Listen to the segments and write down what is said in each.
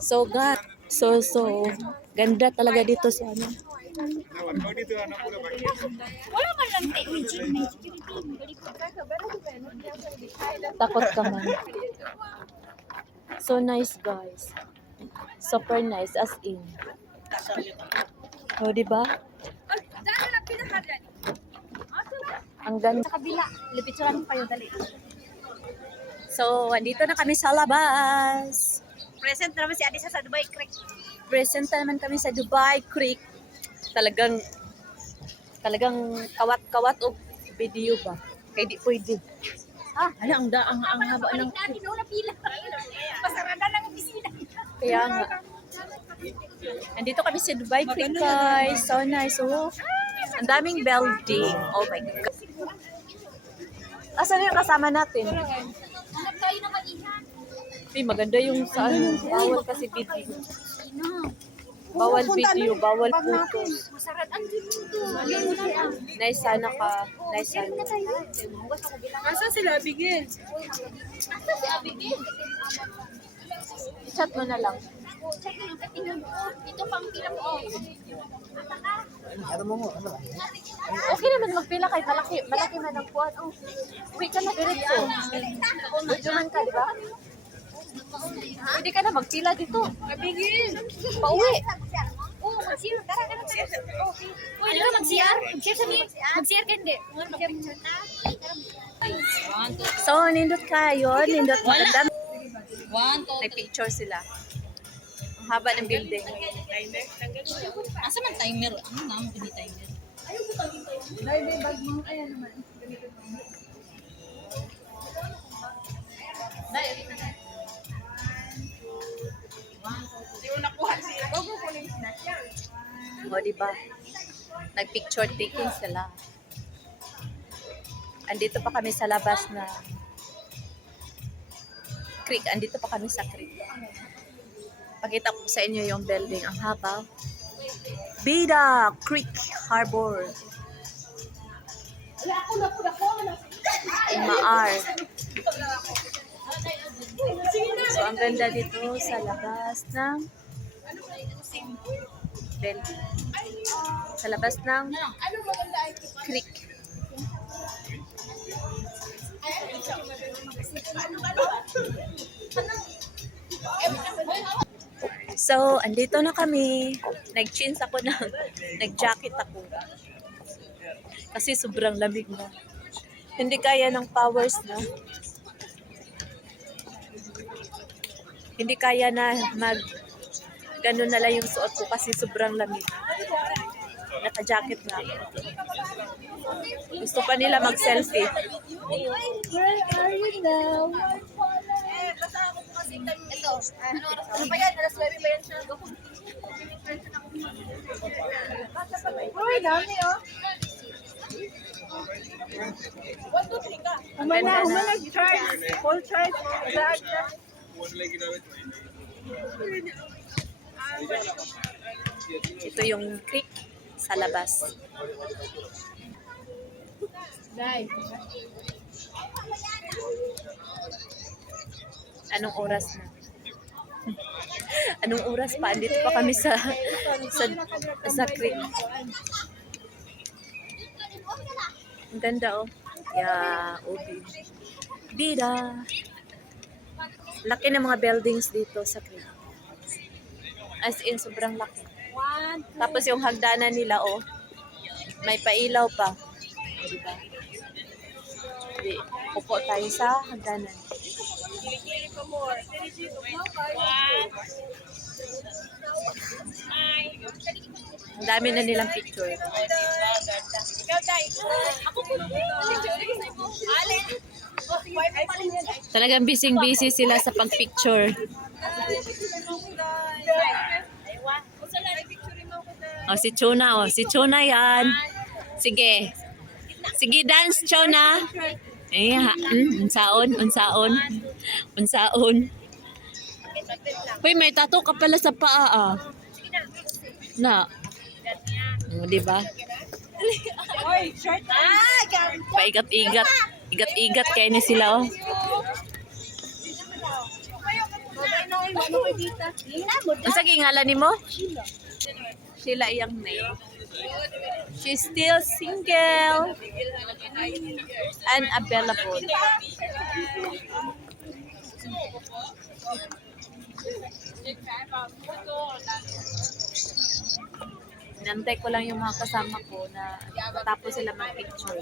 So, ganda talaga dito sa ano. Wala man lang tayo. Takot ka man. So nice, guys. Super nice, as in. O, diba? Ang ganda. Sa kabila. Lipitsuran kayo, dali. So, andito na kami sa labas. Present naman si Adisa sa Dubai Creek. Present naman kami sa Dubai Creek. Talagang kawat-kawat o video ba? Kaya di pwede. Hala, ang haba ng... pila. Pasarada ng opisina. Kaya nga. Andito kami sa Dubai Creek, guys. So nice. Oh. Ang daming building. Oh my God. Asan yung kasama natin? Hanap tayo ng malihan. Maganda yung sa ano. Bawal kasi video. Bawal video, bawal photos. Masarap ang dito. Nice sana ka. Nice sana. Asa sila, Abigail? Asa si Abigail? Chat mo na lang. Check mo yung katingin mo. Ito pang pila mo. Okay naman magpila kay malaki man ang kuwan. Oh. Uwi ka na diretso. Duman ka, di ba? Pwede ka na magpila dito. Abigail! Pauwi. Oo, mag-share. Tara, mag-share. Pwede ka mag-share? Mag-share sa mga. Mag-share ka hindi. So, nindot kayo. Nindot maganda. 1, 2, Nag-picture sila. Ang haba ng building. Asa man timer? Ano na mo kini timer? O, diba? Nag-picture taking sila. Andito pa kami sa labas na creek. Andito pa kami sa creek. Pakita ko sa inyo yung building. Ang haba. Bida Creek Harbor. Maar. So, ang ganda dito sa labas ng building. Sa labas ng creek. So, andito na kami. Nag-jeans ako na, nag-jacket ako. Kasi sobrang lamig na. Hindi kaya ng powers na. Hindi kaya na ganun na lang yung suot ko kasi sobrang lamig. Naka-jacket na ako. Gusto pa nila mag-selfie. Where are you now? Ito. Ano pa yan? Alas 9 ba yan siya? Uy, dami oh. Humana, charge. Full charge. Ito yung creek sa labas. Anong oras na? Anong oras pa? Andito pa kami sa creek. Ang ganda oh. Yeah, Obi. Bida. Laki ng mga buildings dito sa creek. As in, sobrang laki. Tapos yung hagdanan nila oh. May pailaw pa. Diba? Upo tayo sa hagdanan. Ang dami na nilang picture. Talagang busy sila sa pag-picture. Oh, si Chona, oh. Si Chona yan. Sige. Sige, dance, Chona. Eh, unsaon. Uy, may tattoo ka pala sa paa, ah. Na. Di ba? Paigat-igat. Igat-igat kayo na sila, oh. ano kay Tita? Ang sa ngalan ni mo? Sheila iyang name. She's still single and available. Nantay ko lang yung mga kasama ko na tapos sila mag-picture.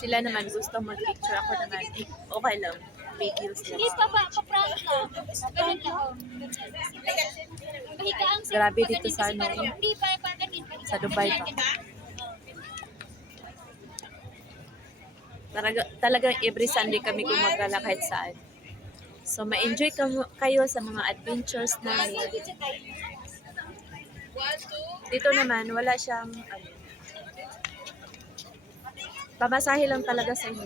Sila naman gusto mag-picture. Ako naman, okay lang. Videos Hindi lang. pa-prank lang. Ganun lang. Kahigaan sa Grabe dito sa ano, Hindi pa ganin. sa Dubai pa. Talagang every Sunday kami gumagala kahit saan. So, ma-enjoy kayo sa mga adventures namin. Dito naman, wala siyang pamasahe lang talaga sa inyo.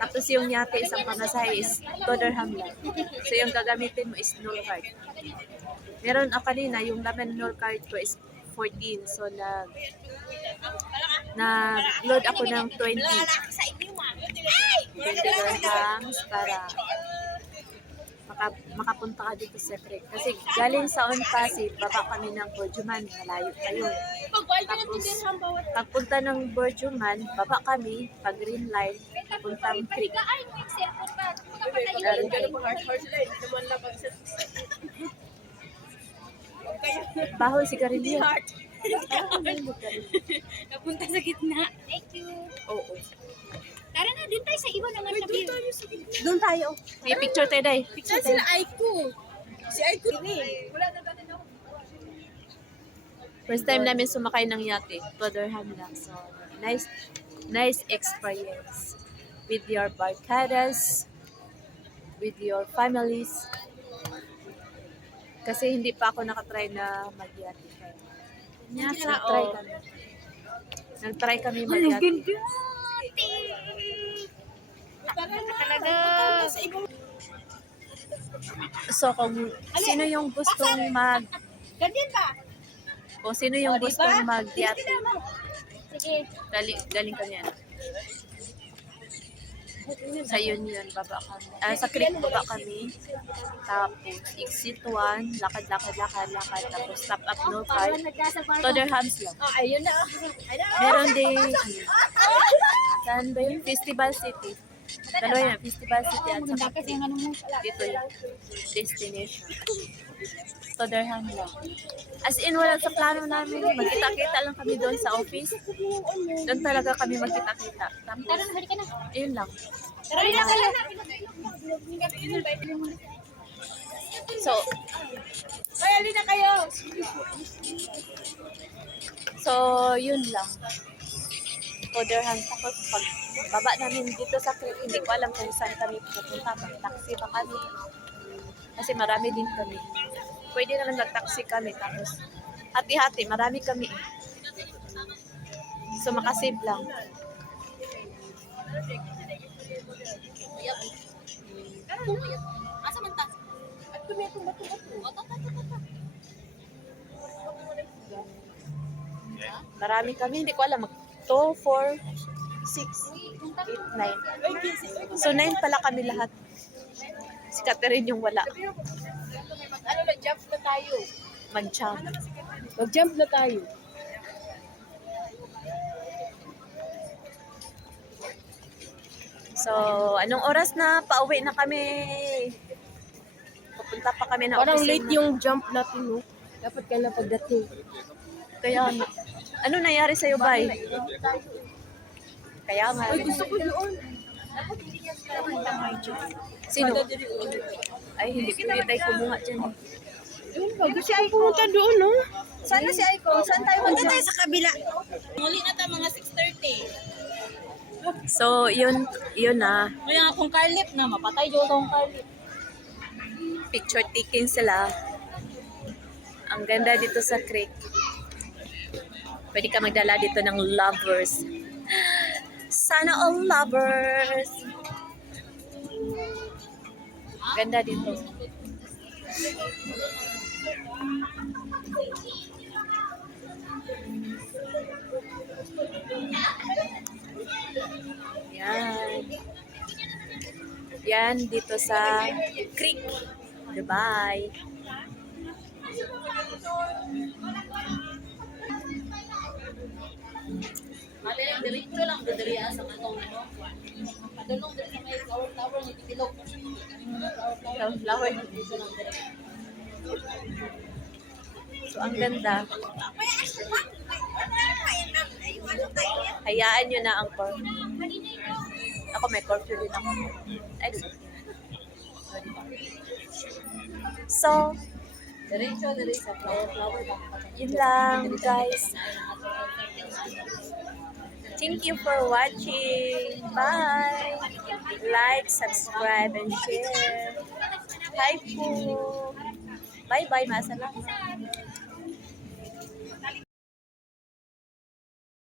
Tapos yung yate, isang pamasahe is 2 dirham lang. So, yung gagamitin mo is null card. Meron ako kanina, yung laman null card ko is 14. So, nag-load ako ng 20 dirhams para makapunta ka dito sa trek. Kasi galing sa Onpasi, baba kami ng Borjuman, malayo pa yun. Tapos, pagpunta ng Borjuman, baba kami, pag green line, puntang creek. Kahigaan mo yung cellphone pa. Makapatay. Bahoy sigarilyo. Napunta sa gitna. Thank you. Oo. Tara na, dun tayo sa iba naman na view. Doon tayo. May picture tayo, Day. Picture tayo. Aiko? Si Aiko ni. First time namin sumakay ng yate. 2 dirham lang. So, nice experience. With your barkadas, with your families. Kasi hindi pa ako nakatry na mag-yate. Nag-try kami mag-yate. Talaga. So, kung sino yung gustong kung sino yung gustong mag-yate, Sige. galing kami ano. Sa Union, baba kami. Sa creek, baba kami. Tapos, exit 1, lakad. Tapos, stop up no card. 2 dirhams lang. Oh, ayun na. Meron din, saan ba yun? Festival City. Dalawa yan, Festival City at saka Kasi yung ano mo. dito yung destination. 2 dirham lang. As in, wala sa plano namin. Magkita-kita lang kami doon sa office. Doon talaga kami magkita-kita. Tapos, Tara na, halika na. ayun lang. Tara na kayo. So, Ay, alin na kayo. so, yun lang. 2 dirham. Tapos, pag baba namin dito sa creek, hindi ko alam kung saan kami pupunta. Mag-taxi pa kami. Kasi marami din kami. Pwede naman mag-taxi kami. Tapos, hati-hati. Marami kami. So, makasave lang. Asa man ta? At tumitong bato-bato. Marami kami. Hindi ko alam. 2, 4, 6, 8, 9. So, 9 pala kami lahat. Si Catherine yung wala. Ano na, jump na tayo. Mag-jump. Mag-jump na tayo. So, anong oras na? Pauwi na kami. Pupunta pa kami na Parang opisina. late yung jump natin, no? Dapat ka na pagdating. Kaya nga. Ano nangyari sa'yo, Bay? Kaya nga. Ay, gusto ko doon. Sino? Ay, hindi tayo kumuha dyan. Doon ba? Gusto ko pumunta doon, no? Saan na si Aiko? Saan tayo mag-jump? Sa kabila. Muli na ta mga 6:30. So, yun na. Kaya nga kung Carlip na, mapatay jo tong Carlip. Picture taking sila. Ang ganda dito sa creek. Pwede ka magdala dito ng lovers. Sana all lovers. Ganda dito. Yan, dito sa creek. Dubai. Diretso lang diri sa kanong ano. Padulong diri sa may tower ni Titilog. Flower. So, ang ganda. Hayaan nyo na ang curfew. Ako may curfew din ako. Ay, so, Diretso diri sa flower lang. yun lang, guys. Thank you for watching. Bye. Like, subscribe, and share. Hi po. Bye-bye. Masalamat.